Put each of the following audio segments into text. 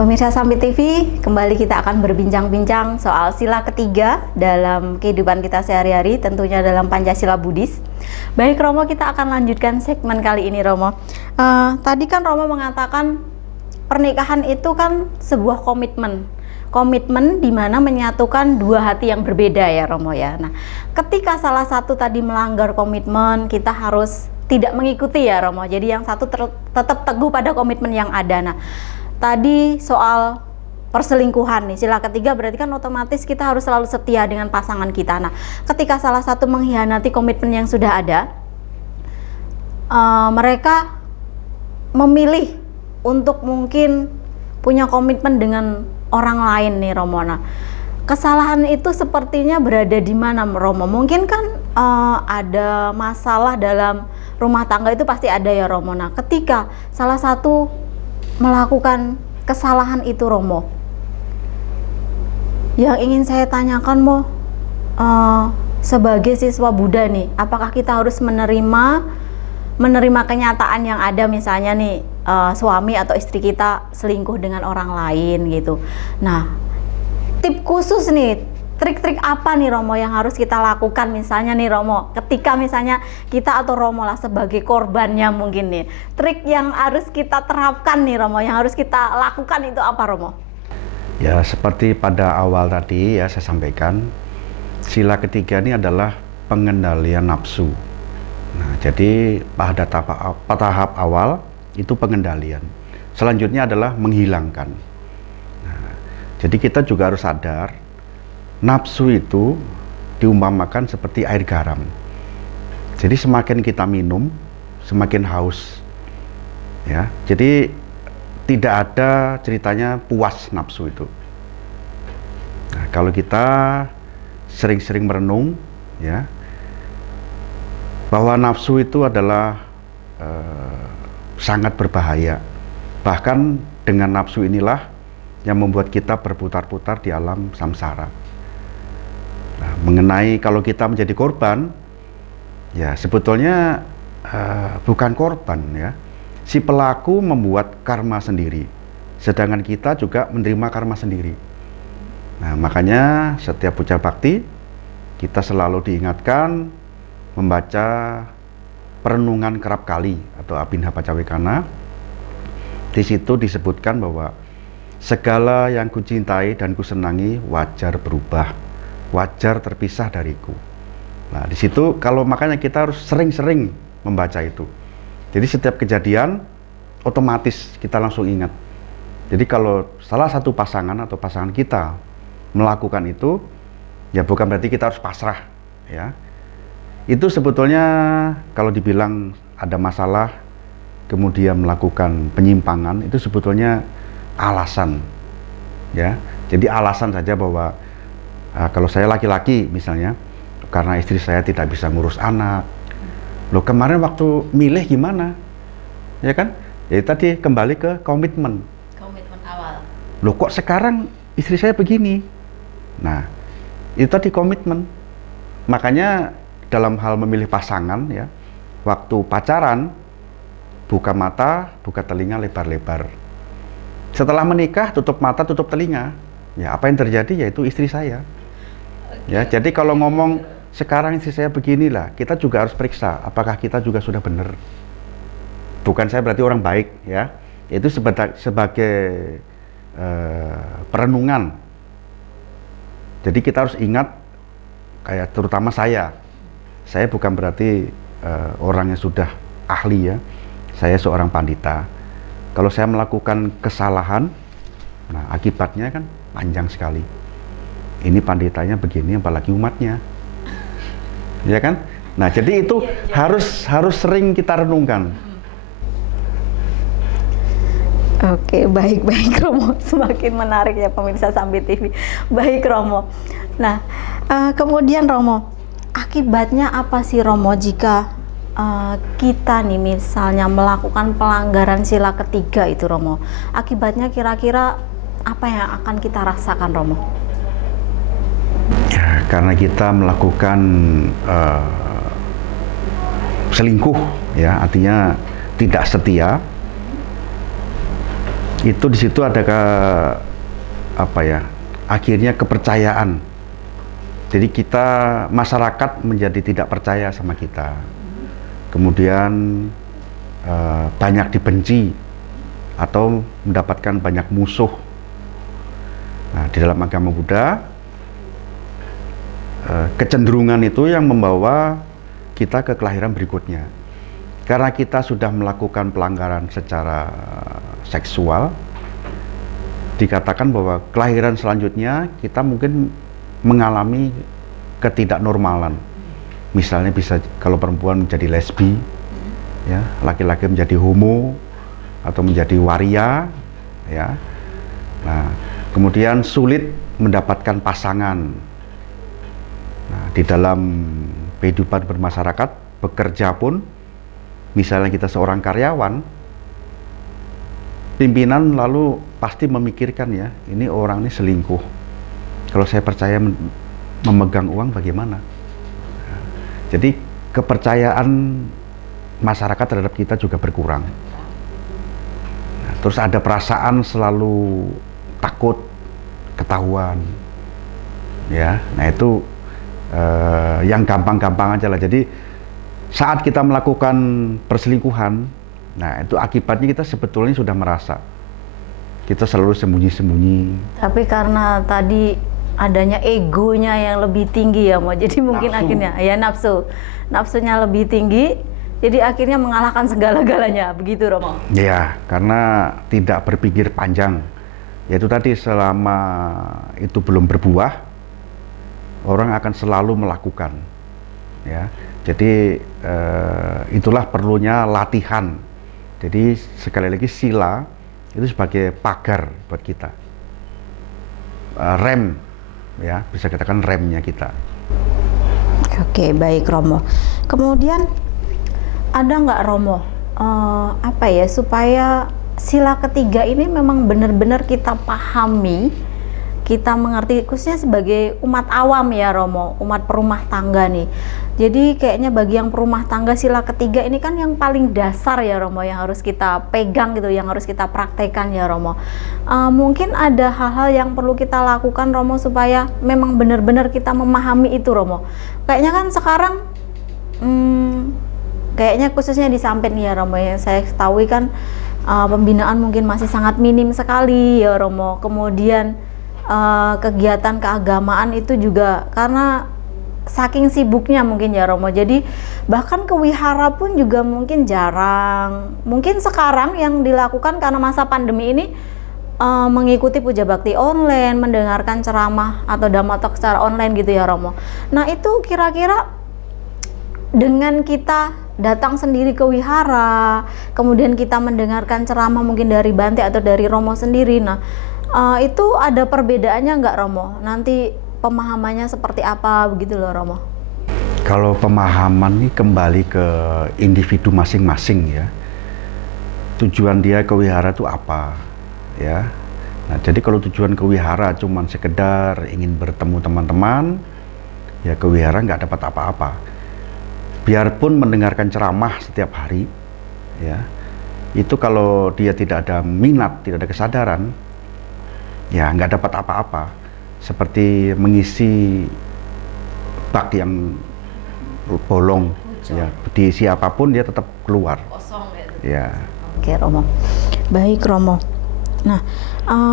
Pemirsa Sambil TV, kembali kita akan berbincang-bincang soal sila ketiga dalam kehidupan kita sehari-hari, tentunya dalam Pancasila Buddhis. Baik Romo, kita akan lanjutkan segmen kali ini Romo. Tadi kan Romo mengatakan pernikahan itu kan sebuah komitmen di mana menyatukan dua hati yang berbeda ya Romo ya. Nah, ketika salah satu tadi melanggar komitmen, kita harus tidak mengikuti ya Romo. Jadi yang satu tetap teguh pada komitmen yang ada. Nah, tadi soal perselingkuhan nih, sila ketiga berarti kan otomatis kita harus selalu setia dengan pasangan kita. Nah, ketika salah satu mengkhianati komitmen yang sudah ada, mereka memilih untuk mungkin punya komitmen dengan orang lain nih Romo. Nah, kesalahan itu sepertinya berada di mana Romo? Mungkin kan ada masalah dalam rumah tangga itu pasti ada ya Romo. Nah, ketika salah satu melakukan kesalahan itu Romo, yang ingin saya tanyakan sebagai siswa Buddha nih, apakah kita harus menerima kenyataan yang ada, misalnya nih suami atau istri kita selingkuh dengan orang lain gitu. Nah, tip khusus nih, trik-trik apa nih Romo yang harus kita lakukan misalnya nih Romo, ketika misalnya kita atau Romo lah sebagai korbannya mungkin nih, trik yang harus kita terapkan nih Romo, yang harus kita lakukan itu apa Romo? Ya, seperti pada awal tadi ya saya sampaikan, sila ketiga ini adalah pengendalian nafsu. Nah, jadi pada tahap awal itu pengendalian, selanjutnya adalah menghilangkan. Nah, jadi kita juga harus sadar nafsu itu diumpamakan seperti air garam. Jadi semakin kita minum, semakin haus. Ya, jadi tidak ada ceritanya puas nafsu itu. Nah, kalau kita sering-sering merenung, ya, bahwa nafsu itu adalah sangat berbahaya. Bahkan dengan nafsu inilah yang membuat kita berputar-putar di alam samsara. Nah, mengenai kalau kita menjadi korban, ya sebetulnya bukan korban ya. Si pelaku membuat karma sendiri, sedangkan kita juga menerima karma sendiri. Nah, makanya setiap puja bakti kita selalu diingatkan membaca perenungan kerap kali atau Abhinha Pacawekana. Di situ disebutkan bahwa segala yang kucintai dan kusenangi wajar berubah, wajar terpisah dariku. Nah, di situ kalau makanya kita harus sering-sering membaca itu. Jadi setiap kejadian otomatis kita langsung ingat. Jadi kalau salah satu pasangan atau pasangan kita melakukan itu, ya bukan berarti kita harus pasrah, ya. Itu sebetulnya kalau dibilang ada masalah kemudian melakukan penyimpangan, itu sebetulnya alasan, ya. Jadi alasan saja bahwa kalau saya laki-laki misalnya, karena istri saya tidak bisa ngurus anak, loh kemarin waktu milih gimana, ya kan? Jadi tadi kembali ke komitmen awal. Loh kok sekarang istri saya begini? Nah, itu tadi komitmen. Makanya dalam hal memilih pasangan ya, waktu pacaran buka mata, buka telinga lebar-lebar. Setelah menikah tutup mata, tutup telinga. Ya, apa yang terjadi yaitu istri saya. Ya, jadi kalau ngomong sekarang istri saya beginilah, kita juga harus periksa apakah kita juga sudah benar. Bukan saya berarti orang baik ya. Itu sebagai perenungan. Jadi kita harus ingat, kayak terutama saya bukan berarti orang yang sudah ahli ya. Saya seorang pandita. Kalau saya melakukan kesalahan, nah akibatnya kan panjang sekali. Ini panditanya begini, apalagi umatnya, ya kan? Nah, jadi itu harus sering kita renungkan. Oke, baik Romo. Semakin menarik ya pemirsa Sambil TV. Baik Romo. Nah, kemudian Romo, akibatnya apa sih Romo jika kita nih misalnya melakukan pelanggaran sila ketiga itu Romo? Akibatnya kira-kira apa yang akan kita rasakan Romo? Ya, karena kita melakukan selingkuh ya, artinya tidak setia. Itu di situ ada akhirnya kepercayaan. Jadi kita, masyarakat menjadi tidak percaya sama kita. Kemudian banyak dibenci atau mendapatkan banyak musuh. Nah, di dalam agama Buddha, kecenderungan itu yang membawa kita ke kelahiran berikutnya. Karena kita sudah melakukan pelanggaran secara seksual, dikatakan bahwa kelahiran selanjutnya kita mungkin mengalami ketidaknormalan. Misalnya bisa, kalau perempuan menjadi lesbi, ya, laki-laki menjadi homo atau menjadi waria, ya. Nah, kemudian sulit mendapatkan pasangan. Nah, di dalam kehidupan bermasyarakat, bekerja pun, misalnya kita seorang karyawan, pimpinan lalu pasti memikirkan, ya, ini orang ini selingkuh. Kalau saya percaya memegang uang bagaimana? Nah, jadi kepercayaan masyarakat terhadap kita juga berkurang. Nah, terus ada perasaan selalu takut ketahuan, ya. Nah, itu yang gampang-gampang aja lah. Jadi saat kita melakukan perselingkuhan, nah itu akibatnya kita sebetulnya sudah merasa kita selalu sembunyi-sembunyi. Tapi karena tadi adanya egonya yang lebih tinggi ya, Mo. Jadi mungkin Nafsu. akhirnya ya nafsunya lebih tinggi. Jadi akhirnya mengalahkan segala-galanya, begitu Romo? Ya, karena tidak berpikir panjang. Yaitu tadi, selama itu belum berbuah, orang akan selalu melakukan. Ya, jadi itulah perlunya latihan. Jadi sekali lagi, sila itu sebagai pagar buat kita, rem, ya, bisa katakan remnya kita. Oke, baik Romo. Kemudian ada nggak Romo, supaya sila ketiga ini memang benar-benar kita pahami, kita mengerti, khususnya sebagai umat awam ya Romo, umat perumah tangga nih. Jadi kayaknya bagi yang perumah tangga, sila ketiga ini kan yang paling dasar ya Romo, yang harus kita pegang gitu, yang harus kita praktekkan ya Romo. Mungkin ada hal-hal yang perlu kita lakukan Romo supaya memang benar-benar kita memahami itu Romo. Kayaknya kan sekarang kayaknya khususnya di Sampit nih ya Romo, yang saya ketahui kan pembinaan mungkin masih sangat minim sekali ya Romo. Kemudian kegiatan keagamaan itu juga karena saking sibuknya mungkin ya Romo, jadi bahkan ke wihara pun juga mungkin jarang. Mungkin sekarang yang dilakukan karena masa pandemi ini mengikuti puja bakti online, mendengarkan ceramah atau dhamma talk secara online gitu ya Romo. Nah itu kira-kira dengan kita datang sendiri ke wihara, kemudian kita mendengarkan ceramah mungkin dari Bante atau dari Romo sendiri, nah itu ada perbedaannya nggak Romo? Nanti pemahamannya seperti apa begitu loh Romo? Kalau pemahaman ini kembali ke individu masing-masing ya. Tujuan dia ke wihara itu apa, ya. Nah, jadi kalau tujuan ke wihara cuman sekedar ingin bertemu teman-teman, ya ke wihara nggak dapat apa-apa. Biarpun mendengarkan ceramah setiap hari, ya, itu kalau dia tidak ada minat, tidak ada kesadaran, ya nggak dapat apa-apa. Seperti mengisi bak yang bolong, ya, diisi apapun dia tetap keluar. Kosong Ya. Oke Romo, baik Romo. Nah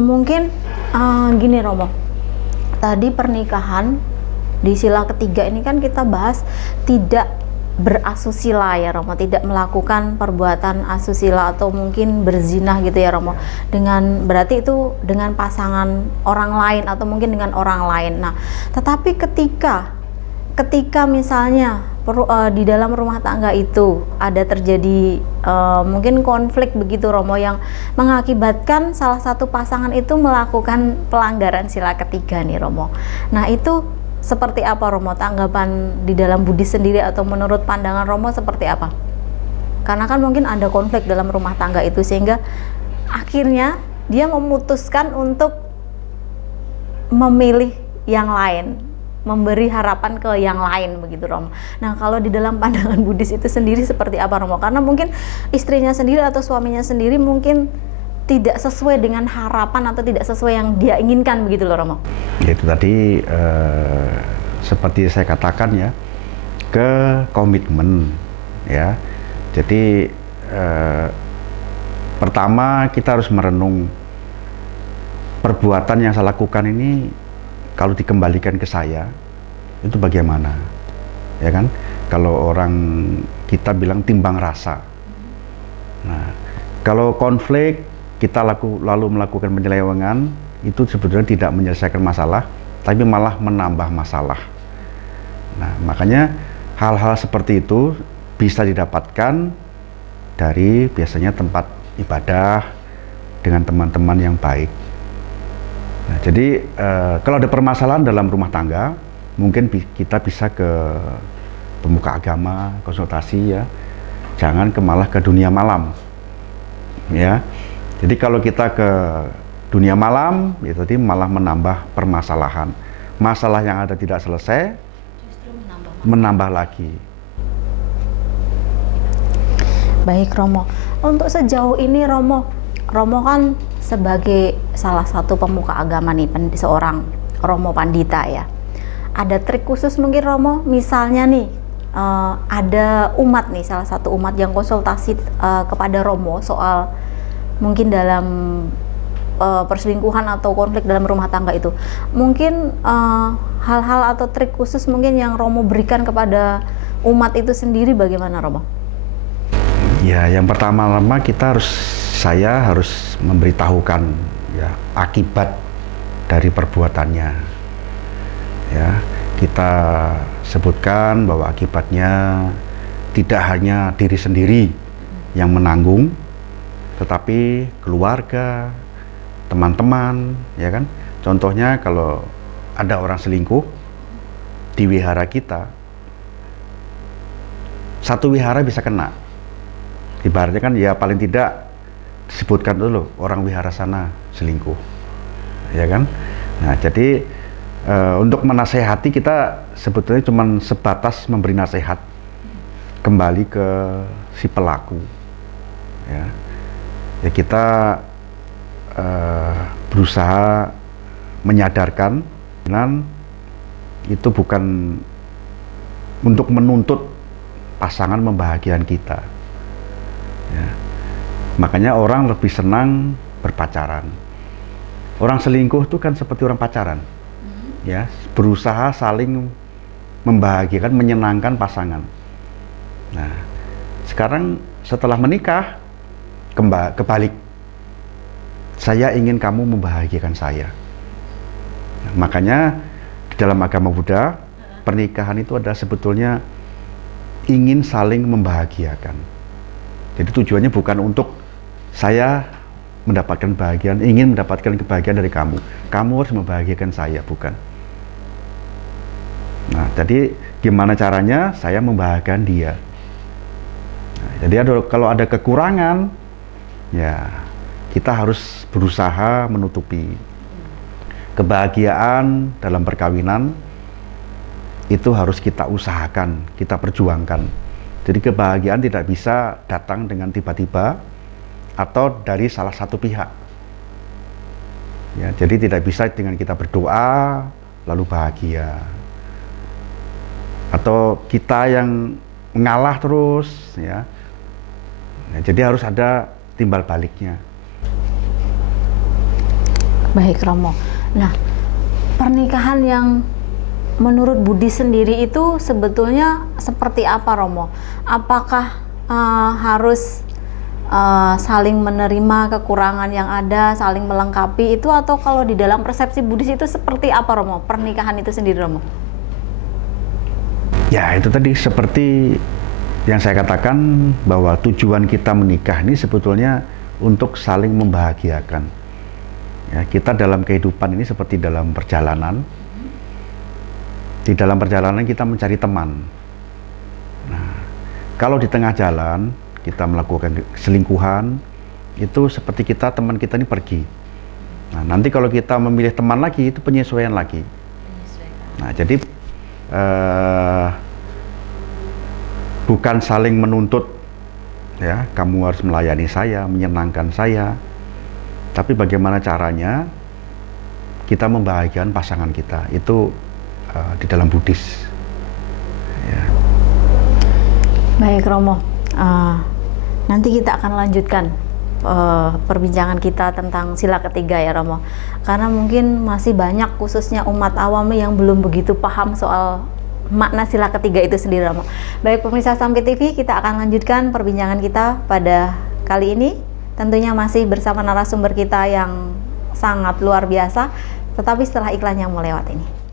mungkin gini Romo, tadi pernikahan di sila ketiga ini kan kita bahas tidak berasusila ya Romo, tidak melakukan perbuatan asusila atau mungkin berzinah gitu ya Romo, dengan berarti itu dengan pasangan orang lain atau mungkin dengan orang lain. Nah tetapi ketika misalnya di dalam rumah tangga itu ada terjadi mungkin konflik begitu Romo, yang mengakibatkan salah satu pasangan itu melakukan pelanggaran sila ketiga nih Romo. Nah itu seperti apa Romo tanggapan di dalam Buddhis sendiri, atau menurut pandangan Romo seperti apa? Karena kan mungkin ada konflik dalam rumah tangga itu sehingga akhirnya dia memutuskan untuk memilih yang lain, memberi harapan ke yang lain begitu Romo. Nah kalau di dalam pandangan Buddhis itu sendiri seperti apa Romo? Karena mungkin istrinya sendiri atau suaminya sendiri mungkin tidak sesuai dengan harapan atau tidak sesuai yang dia inginkan begitu loh Romo. Itu tadi seperti saya katakan ya, ke komitmen ya. Jadi pertama kita harus merenung perbuatan yang saya lakukan ini kalau dikembalikan ke saya itu bagaimana, ya kan? Kalau orang kita bilang timbang rasa. Nah, kalau konflik kita lalu melakukan penyelewengan itu sebetulnya tidak menyelesaikan masalah, tapi malah menambah masalah. Nah, makanya hal-hal seperti itu bisa didapatkan dari biasanya tempat ibadah dengan teman-teman yang baik. Nah, jadi kalau ada permasalahan dalam rumah tangga, mungkin kita bisa ke pemuka agama, konsultasi ya. Jangan malah ke dunia malam. Ya. Jadi kalau kita ke dunia malam, ya tadi malah menambah permasalahan. Masalah yang ada tidak selesai, justru menambah lagi. Baik Romo, untuk sejauh ini Romo kan sebagai salah satu pemuka agama nih, seorang Romo Pandita ya. Ada trik khusus mungkin Romo, misalnya nih ada umat nih, salah satu umat yang konsultasi kepada Romo soal mungkin dalam perselingkuhan atau konflik dalam rumah tangga itu. Mungkin hal-hal atau trik khusus mungkin yang Romo berikan kepada umat itu sendiri bagaimana Romo? Ya, yang pertama-tama saya harus memberitahukan ya akibat dari perbuatannya. Ya, kita sebutkan bahwa akibatnya tidak hanya diri sendiri yang menanggung, tetapi keluarga, teman-teman, ya kan? Contohnya kalau ada orang selingkuh di wihara kita, satu wihara bisa kena. Ibaratnya kan ya paling tidak disebutkan dulu orang wihara sana selingkuh, ya kan? Nah, jadi untuk menasehati kita sebetulnya cuma sebatas memberi nasihat kembali ke si pelaku, ya. Ya kita berusaha menyadarkan dan itu bukan untuk menuntut pasangan membahagiakan kita. Ya. Makanya orang lebih senang berpacaran. Orang selingkuh itu kan seperti orang pacaran, ya, berusaha saling membahagiakan, menyenangkan pasangan. Nah, sekarang setelah menikah kebalik, saya ingin kamu membahagiakan saya. Nah, makanya di dalam agama Buddha, pernikahan itu adalah sebetulnya ingin saling membahagiakan. Jadi tujuannya bukan untuk saya mendapatkan kebahagiaan, ingin mendapatkan kebahagiaan dari kamu. Kamu harus membahagiakan saya, bukan. Nah, jadi gimana caranya saya membahagiakan dia. Nah, jadi kalau ada kekurangan, ya kita harus berusaha menutupi. Kebahagiaan dalam perkawinan itu harus kita usahakan, kita perjuangkan. Jadi kebahagiaan tidak bisa datang dengan tiba-tiba atau dari salah satu pihak. Ya, jadi tidak bisa dengan kita berdoa lalu bahagia. Atau kita yang mengalah terus, ya. Nah, jadi harus ada timbal baliknya. Baik Romo. Nah, pernikahan yang menurut Buddhis sendiri itu sebetulnya seperti apa Romo? Apakah harus saling menerima kekurangan yang ada, saling melengkapi itu, atau kalau di dalam persepsi Buddhis itu seperti apa Romo? Pernikahan itu sendiri Romo? Ya, itu tadi seperti yang saya katakan bahwa tujuan kita menikah ini sebetulnya untuk saling membahagiakan. Ya, kita dalam kehidupan ini seperti dalam perjalanan. Di dalam perjalanan kita mencari teman. Nah, kalau di tengah jalan kita melakukan selingkuhan, itu seperti teman kita ini pergi. Nah, nanti kalau kita memilih teman lagi, itu penyesuaian lagi. Nah, jadi bukan saling menuntut, ya, kamu harus melayani saya, menyenangkan saya, Tapi bagaimana caranya kita membahagiakan pasangan kita itu di dalam Buddhis. Ya. Baik Romo, nanti kita akan lanjutkan perbincangan kita tentang sila ketiga ya Romo, karena mungkin masih banyak khususnya umat awam yang belum begitu paham soal makna sila ketiga itu sendiri Romo. Baik pemirsa Sampai TV, kita akan lanjutkan perbincangan kita pada kali ini, tentunya masih bersama narasumber kita yang sangat luar biasa, tetapi setelah iklan yang mau lewat ini.